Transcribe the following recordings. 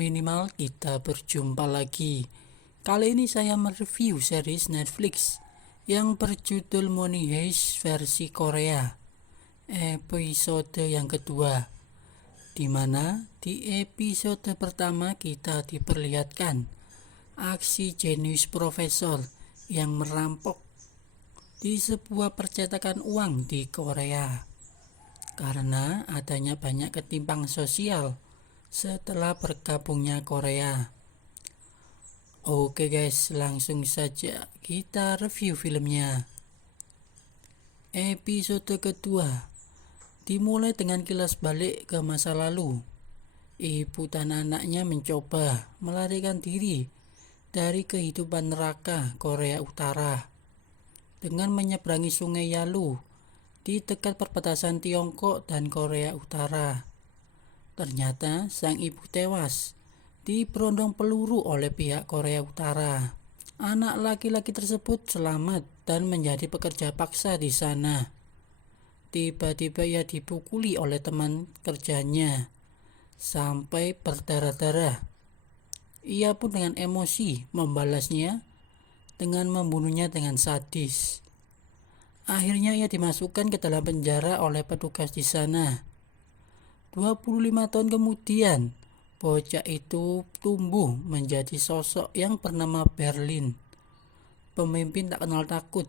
Minimal kita berjumpa lagi. Kali ini saya mereview series Netflix yang berjudul Money Heist versi Korea, episode yang kedua, di mana di episode pertama kita diperlihatkan aksi jenius profesor yang merampok di sebuah percetakan uang di Korea karena adanya banyak ketimpangan sosial setelah bergabungnya Korea. Oke guys, langsung saja kita review filmnya. Episode kedua dimulai dengan kilas balik ke masa lalu. Ibu dan anaknya mencoba melarikan diri dari kehidupan neraka Korea Utara dengan menyeberangi sungai Yalu di dekat perbatasan Tiongkok dan Korea Utara. Ternyata sang ibu tewas diberondong peluru oleh pihak Korea Utara. Anak laki-laki tersebut selamat dan menjadi pekerja paksa di sana. Tiba-tiba ia dipukuli oleh teman kerjanya sampai berdarah-darah. Ia pun dengan emosi membalasnya dengan membunuhnya dengan sadis. Akhirnya ia dimasukkan ke dalam penjara oleh petugas di sana. 25 tahun kemudian, bocah itu tumbuh menjadi sosok yang bernama Berlin, pemimpin tak kenal takut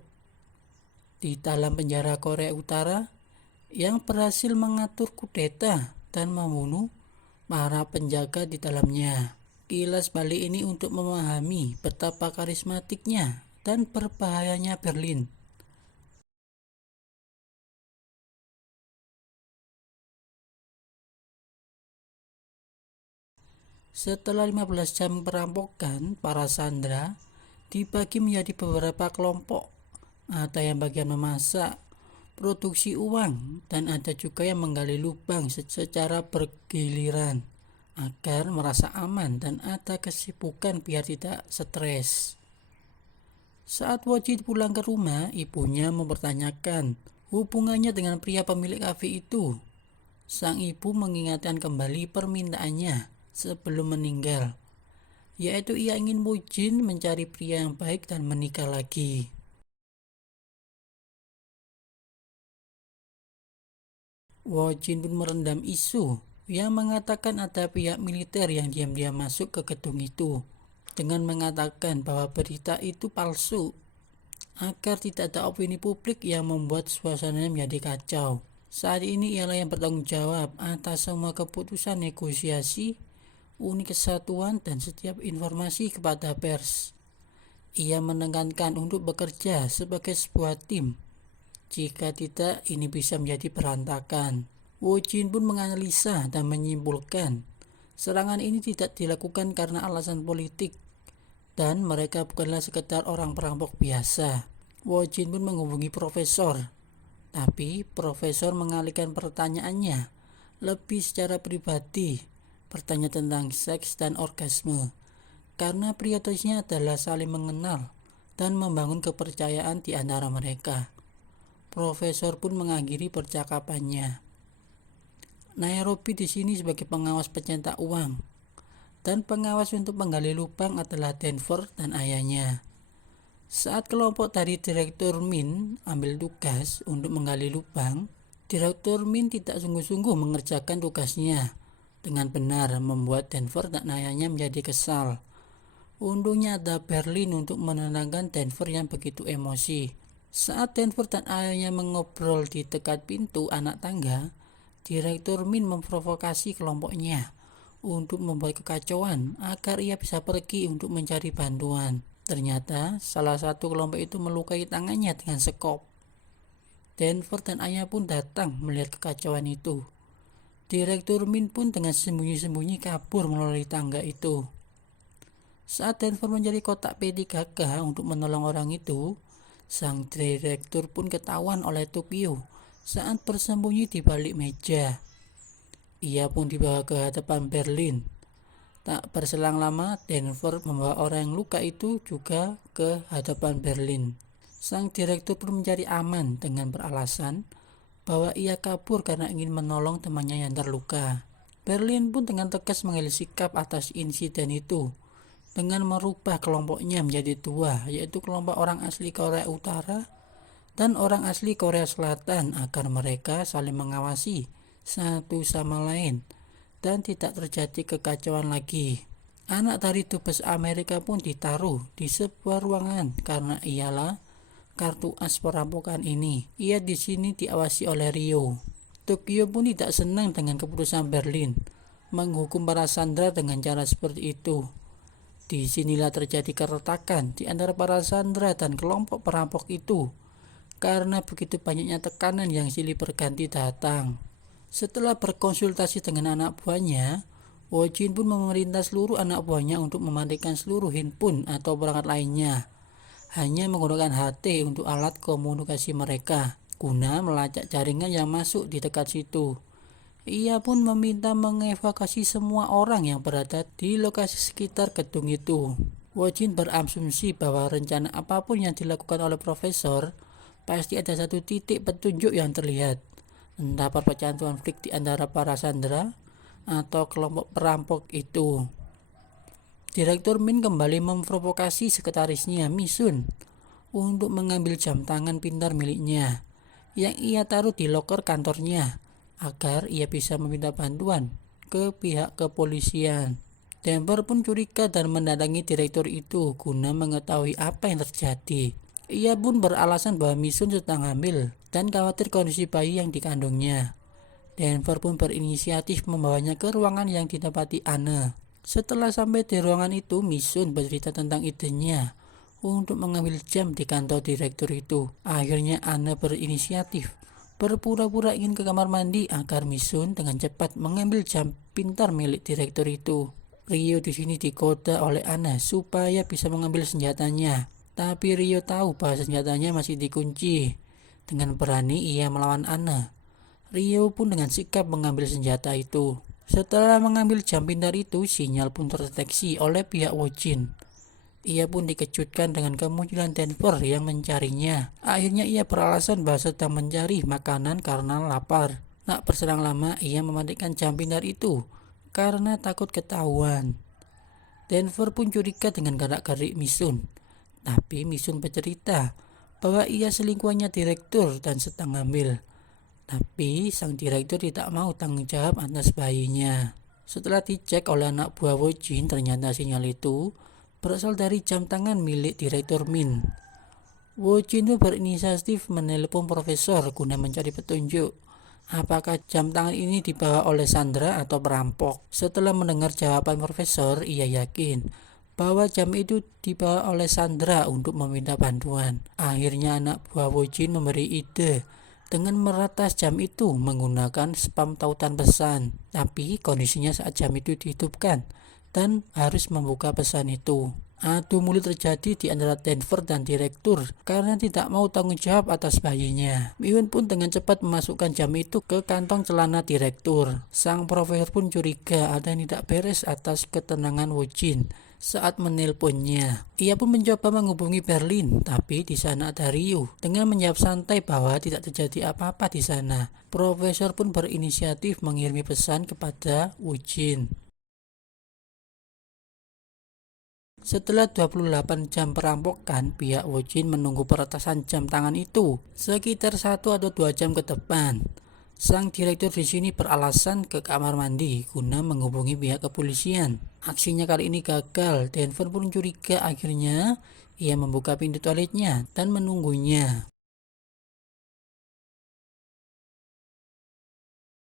di dalam penjara Korea Utara yang berhasil mengatur kudeta dan membunuh para penjaga di dalamnya. Kilas balik ini untuk memahami betapa karismatiknya dan berbahayanya Berlin. Setelah 15 jam perampokan, para sandera dibagi menjadi beberapa kelompok. Ada yang bagian memasak, produksi uang, dan ada juga yang menggali lubang secara bergiliran agar merasa aman dan ada kesibukan biar tidak stres. Saat Wojin pulang ke rumah, ibunya mempertanyakan hubungannya dengan pria pemilik kafe itu. Sang ibu mengingatkan kembali permintaannya sebelum meninggal, yaitu ia ingin Wojin mencari pria yang baik dan menikah lagi. Wojin pun merendam isu yang mengatakan ada pihak militer yang diam-diam masuk ke gedung itu dengan mengatakan bahwa berita itu palsu agar tidak ada opini publik yang membuat suasananya menjadi kacau. Saat ini ialah yang bertanggung jawab atas semua keputusan negosiasi Uni Kesatuan dan setiap informasi kepada pers. Ia menekankan untuk bekerja sebagai sebuah tim. Jika tidak, ini bisa menjadi berantakan. Wojin pun menganalisa dan menyimpulkan serangan ini tidak dilakukan karena alasan politik dan mereka bukanlah sekedar orang perampok biasa. Wojin pun menghubungi profesor, tapi profesor mengalihkan pertanyaannya lebih secara pribadi, bertanya tentang seks dan orgasme, karena prioritasnya adalah saling mengenal dan membangun kepercayaan di antara mereka. Profesor pun mengakhiri percakapannya. Nairobi di sini sebagai pengawas pencetak uang, dan pengawas untuk menggali lubang adalah Denver dan ayahnya. Saat kelompok dari Direktur Min ambil tugas untuk menggali lubang, Direktur Min tidak sungguh-sungguh mengerjakan tugasnya dengan benar, membuat Denver dan ayahnya menjadi kesal. Untungnya ada Berlin untuk menenangkan Denver yang begitu emosi. Saat Denver dan ayahnya mengobrol di dekat pintu anak tangga, Direktur Min memprovokasi kelompoknya untuk membuat kekacauan agar ia bisa pergi untuk mencari bantuan. Ternyata salah satu kelompok itu melukai tangannya dengan sekop. Denver dan ayah pun datang melihat kekacauan itu. Direktur Min pun dengan sembunyi-sembunyi kabur melalui tangga itu. Saat Denver mencari kotak P3K untuk menolong orang itu, sang direktur pun ketahuan oleh Tokyo saat bersembunyi di balik meja. Ia pun dibawa ke hadapan Berlin. Tak berselang lama, Denver membawa orang yang luka itu juga ke hadapan Berlin. Sang direktur pun mencari aman dengan beralasan bahwa ia kabur karena ingin menolong temannya yang terluka. Berlin pun dengan tegas mengambil sikap atas insiden itu dengan merubah kelompoknya menjadi dua, yaitu kelompok orang asli Korea Utara dan orang asli Korea Selatan, agar mereka saling mengawasi satu sama lain dan tidak terjadi kekacauan lagi. Anak dari dubes Amerika pun ditaruh di sebuah ruangan karena ialah kartu as perampokan ini. Ia di sini diawasi oleh Rio. Tokyo pun tidak senang dengan keputusan Berlin menghukum para sandera dengan cara seperti itu. Disinilah terjadi keretakan di antara para sandera dan kelompok perampok itu karena begitu banyaknya tekanan yang silih berganti datang. Setelah berkonsultasi dengan anak buahnya, Wo Jin pun memerintah seluruh anak buahnya untuk mematikan seluruh handphone atau perangkat lainnya, hanya menggunakan HT untuk alat komunikasi mereka, guna melacak jaringan yang masuk di dekat situ. Ia pun meminta mengevakuasi semua orang yang berada di lokasi sekitar gedung itu. Wo Jin berasumsi bahwa rencana apapun yang dilakukan oleh profesor, pasti ada satu titik petunjuk yang terlihat, entah perpecahan konflik di antara para sandera atau kelompok perampok itu. Direktur Min kembali memprovokasi sekretarisnya Misun untuk mengambil jam tangan pintar miliknya yang ia taruh di loker kantornya agar ia bisa meminta bantuan ke pihak kepolisian. Denver pun curiga dan mendatangi direktur itu guna mengetahui apa yang terjadi. Ia pun beralasan bahwa Misun sedang hamil dan khawatir kondisi bayi yang dikandungnya. Denver pun berinisiatif membawanya ke ruangan yang ditempati Anne. Setelah sampai di ruangan itu, Misun bercerita tentang idenya untuk mengambil jam di kantor direktur itu. Akhirnya Anne berinisiatif berpura-pura ingin ke kamar mandi agar Misun dengan cepat mengambil jam pintar milik direktur itu. Rio di sini digoda oleh Anne supaya bisa mengambil senjatanya, tapi Rio tahu bahwa senjatanya masih dikunci. Dengan berani ia melawan Anne. Rio pun dengan sikap mengambil senjata itu. Setelah mengambil jam pintar itu, sinyal pun terdeteksi oleh pihak Wo Jin. Ia pun dikejutkan dengan kemunculan Denver yang mencarinya. Akhirnya ia beralasan bahwa sedang mencari makanan karena lapar. Tak berselang lama ia mematikan jam pintar itu karena takut ketahuan. Denver pun curiga dengan gerak-gerik Misun. Tapi Misun bercerita bahwa ia selingkuhannya direktur dan sedang hamil. Tapi sang direktur tidak mau tanggung jawab atas bayinya. Setelah dicek oleh anak buah Wo Jin, ternyata sinyal itu berasal dari jam tangan milik direktur Min. Wo Jin berinisiatif menelpon profesor guna mencari petunjuk apakah jam tangan ini dibawa oleh sandera atau perampok. Setelah mendengar jawaban profesor, ia yakin bahwa jam itu dibawa oleh sandera untuk meminta bantuan. Akhirnya anak buah Wo Jin memberi ide dengan meratas jam itu menggunakan spam tautan pesan. Tapi kondisinya saat jam itu dihidupkan dan harus membuka pesan itu. Adu mulut terjadi di antara Denver dan direktur karena tidak mau tanggung jawab atas bayinya. Miun pun dengan cepat memasukkan jam itu ke kantong celana direktur. Sang profesor pun curiga ada yang tidak beres atas ketenangan Wo Jin saat menelponnya. Ia pun mencoba menghubungi Berlin, tapi di sana ada Rio. Dengan menjawab santai bahwa tidak terjadi apa-apa di sana, profesor pun berinisiatif mengirimi pesan kepada Wo Jin. Setelah 28 jam perampokan, pihak Wo Jin menunggu peretasan jam tangan itu sekitar 1 atau 2 jam ke depan. Sang direktur di sini beralasan ke kamar mandi guna menghubungi pihak kepolisian. Aksinya kali ini gagal. Denver pun curiga, akhirnya ia membuka pintu toiletnya dan menunggunya.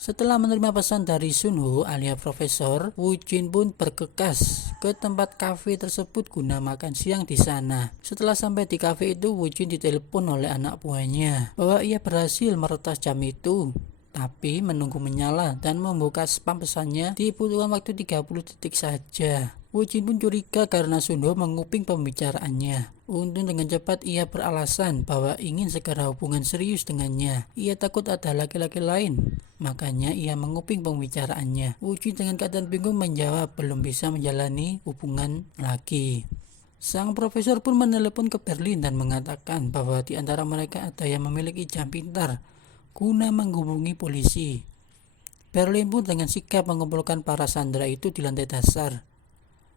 Setelah menerima pesan dari Sunho alias profesor, Wo Jin pun bergegas ke tempat kafe tersebut guna makan siang di sana. Setelah sampai di kafe itu, Wo Jin ditelepon oleh anak buahnya bahwa ia berhasil meretas jam itu, tapi menunggu menyala dan membuka spam pesannya dibutuhkan waktu 30 detik saja. Wo Jin pun curiga karena Sunho menguping pembicaraannya. Untung dengan cepat ia beralasan bahwa ingin segera hubungan serius dengannya. Ia takut ada laki-laki lain, makanya ia menguping pembicaraannya. Wo Jin dengan keadaan bingung menjawab belum bisa menjalani hubungan lagi. Sang profesor pun menelepon ke Berlin dan mengatakan bahwa di antara mereka ada yang memiliki jam pintar guna menghubungi polisi. Berlin pun dengan sigap mengumpulkan para sandera itu di lantai dasar.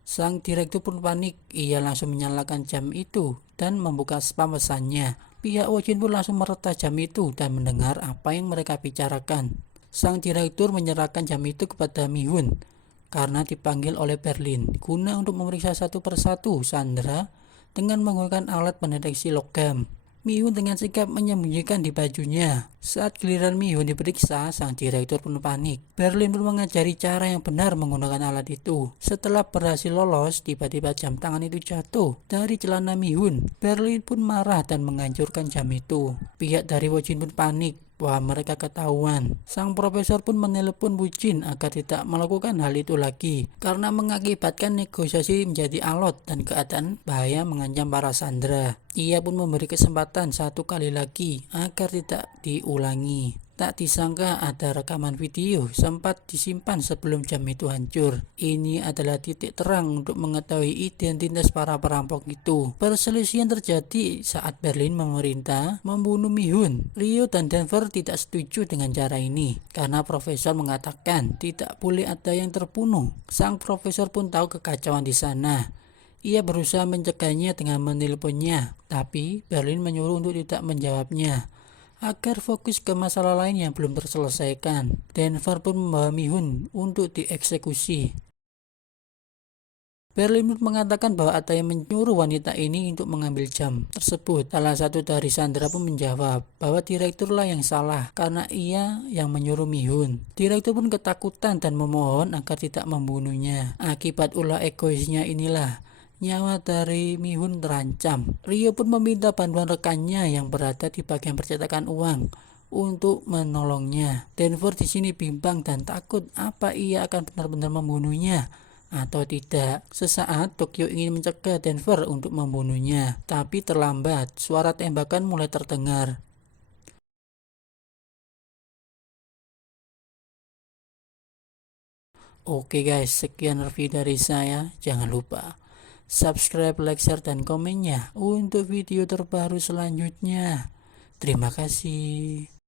Sang direktur pun panik, ia langsung menyalakan jam itu dan membuka spam pesannya. Pihak Wojin pun langsung meretas jam itu dan mendengar apa yang mereka bicarakan. Sang direktur menyerahkan jam itu kepada Mihun karena dipanggil oleh Berlin guna untuk memeriksa satu persatu sandera dengan menggunakan alat pendeteksi logam. Mihun dengan sikap menyembunyikan di bajunya. Saat giliran Mihun diperiksa, sang direktur pun panik. Berlin pun mengajari cara yang benar menggunakan alat itu. Setelah berhasil lolos, tiba-tiba jam tangan itu jatuh dari celana Mihun. Berlin pun marah dan menghancurkan jam itu. Pihak dari Wojin pun panik. Wah, mereka ketahuan. Sang profesor pun menelepon Wojin agar tidak melakukan hal itu lagi karena mengakibatkan negosiasi menjadi alot dan keadaan bahaya mengancam para sandera. Ia pun memberi kesempatan satu kali lagi agar tidak diulangi. Tak disangka ada rekaman video sempat disimpan sebelum jam itu hancur. Ini adalah titik terang untuk mengetahui identitas para perampok itu. Perselisihan terjadi saat Berlin memerintah membunuh Mihun. Rio dan Denver tidak setuju dengan cara ini karena profesor mengatakan tidak boleh ada yang terbunuh. Sang profesor pun tahu kekacauan di sana. Ia berusaha mencegahnya dengan menelponnya, tapi Berlin menyuruh untuk tidak menjawabnya agar fokus ke masalah lain yang belum terselesaikan. Denver pun membawa Mihun untuk dieksekusi. Berlin pun mengatakan bahwa ada yang menyuruh wanita ini untuk mengambil jam tersebut. Salah satu dari sandera pun menjawab bahwa direkturlah yang salah karena ia yang menyuruh Mihun. Direktur pun ketakutan dan memohon agar tidak membunuhnya. Akibat ulah egoisnya inilah nyawa dari Mihun terancam. Rio pun meminta bantuan rekannya yang berada di bagian percetakan uang untuk menolongnya. Denver di sini bimbang dan takut apa ia akan benar-benar membunuhnya atau tidak. Sesaat Tokyo ingin mencegah Denver untuk membunuhnya, tapi terlambat. Suara tembakan mulai terdengar. Oke guys, sekian review dari saya. Jangan lupa subscribe, like, share, dan komennya untuk video terbaru selanjutnya. Terima kasih.